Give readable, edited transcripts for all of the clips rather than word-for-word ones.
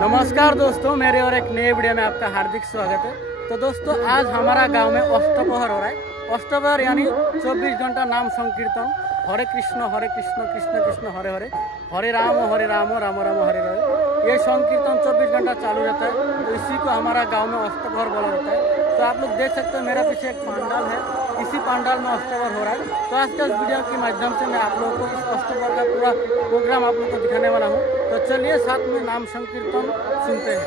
नमस्कार दोस्तों, मेरे और एक नए वीडियो में आपका हार्दिक स्वागत है। तो दोस्तों, आज हमारा गांव में अष्टप्रहर हो रहा है। अष्टप्रहर यानी 24 घंटा नाम संकीर्तन, हरे कृष्ण कृष्ण कृष्ण हरे हरे, हरे राम राम राम हरे हरे। ये संकीर्तन 24 घंटा चालू रहता है। तो इसी को हमारा गांव में अष्टप्रहर बोला जाता है। तो आप लोग देख सकते हैं, मेरे पीछे एक पंडाल है। इसी पंडाल में अष्टप्रहर हो रहा है। तो आज के इस वीडियो के माध्यम से मैं आप लोगों को इस अष्टप्रहर का पूरा प्रोग्राम आप लोगों को दिखाने वाला हूँ। तो चलिए साथ में नाम संकीर्तन सुनते हैं।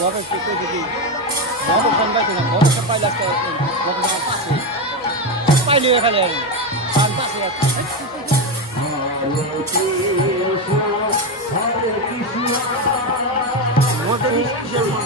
Buat itu jadi, buat sampai tu, buat sampai last, buat sampai sampai dia kalian, pantas ya. Buat ini siapa?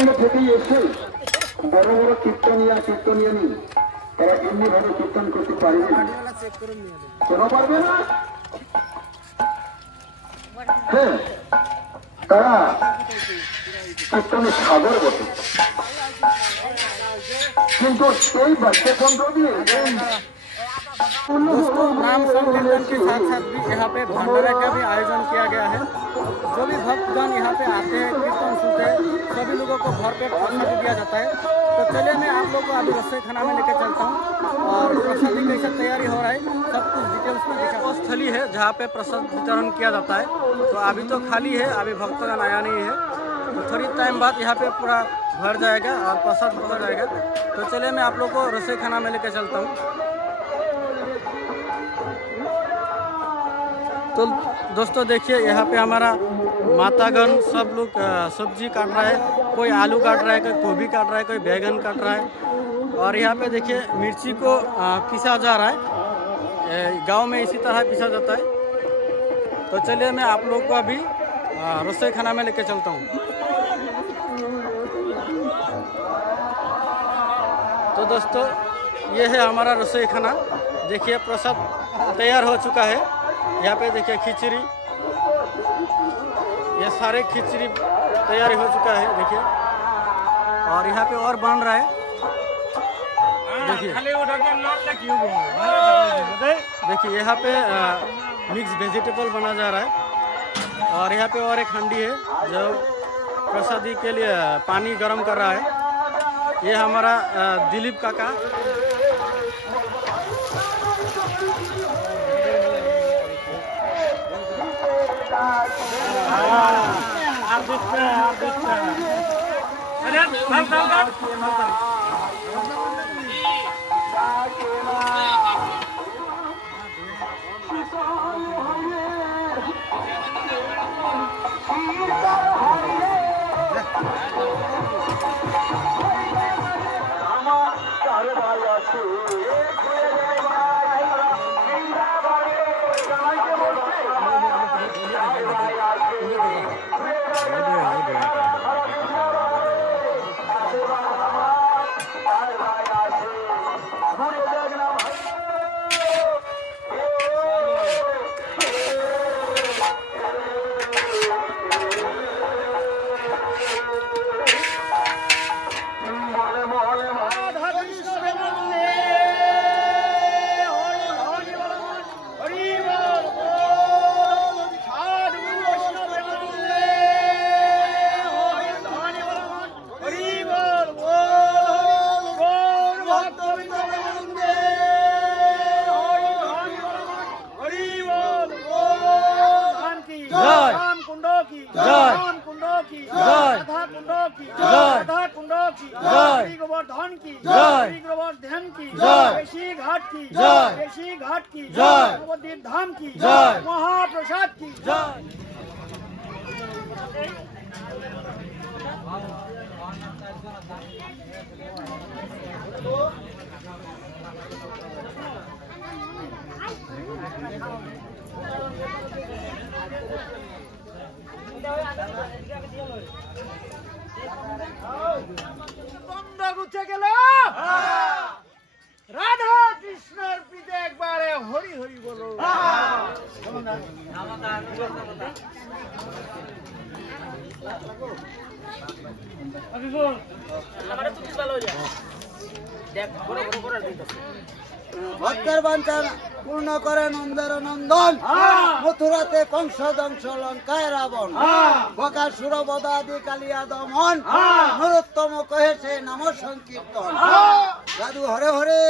Paschimbanga থেকে এসে বড় বড় কীর্তনিয়ানি তারা এমনি ভাবে কীর্তন করতে পারবে না, কেন পারবে না? হ্যাঁ, তারা কীর্তনের সাগর বটে, কিন্তু এই বাদ্যযন্ত্র দিয়ে दोस्तों नाम संकीर्तन के साथ साथ भी यहाँ पे भंडारा का भी आयोजन किया गया है। जो भी भक्तगण यहाँ पे आते हैं कीर्तन सुनते हैं सभी लोगों को भरपेट प्रसादी दिया जाता है। तो चलिए मैं आप लोग को अभी रसोई खाना में लेकर चलता हूँ और प्रसादी कैसे तैयारी हो रहा है सब कुछ डिटेल्स में दिखा। वो स्थली है जहाँ पे प्रसाद वितरण किया जाता है। तो अभी तो खाली है, अभी भक्तगण आया नहीं है, तो थोड़ी टाइम बाद यहाँ पे पूरा भर जाएगा और प्रसाद भर जाएगा। तो चलिए मैं आप लोग को रसोई खाना में लेकर चलता हूँ। तो दोस्तों देखिए यहाँ पे हमारा मातागण सब लोग सब्जी काट रहा है, कोई आलू काट रहा है, कोई गोभी काट रहा है, कोई बैगन काट रहा है। और यहाँ पे देखिए मिर्ची को पीसा जा रहा है, गांव में इसी तरह पीसा जाता है। तो चलिए मैं आप लोग को अभी रसोई खाना में लेके चलता हूँ। तो दोस्तों ये है हमारा रसोई खाना। देखिए प्रसाद तैयार हो चुका है। यहाँ पे देखिए खिचड़ी, ये सारे खिचड़ी तैयारी हो चुका है देखिए। और यहाँ पे और बन रहा है देखिए। देखिए यहाँ पे मिक्स वेजिटेबल बना जा रहा है। और यहाँ पे और एक हंडी है जो प्रसादी के लिए पानी गर्म कर रहा है। ये हमारा दिलीप काका। धाम की महाप्रसाद की বন্ধ গুছে গেল রাধা কৃষ্ণর প্রীতি একবারে হরি হরি বলো। ভক্তের বাঞ্ছা পূর্ণ করে নন্দের নন্দন, মথুরাতে কংস দংশ লঙ্কায় রাবণ, বকাসুর বদাদি কালিয়া দমন, নরোত্তম কহে সে নাম সংকীর্তন। সাধু হরে হরে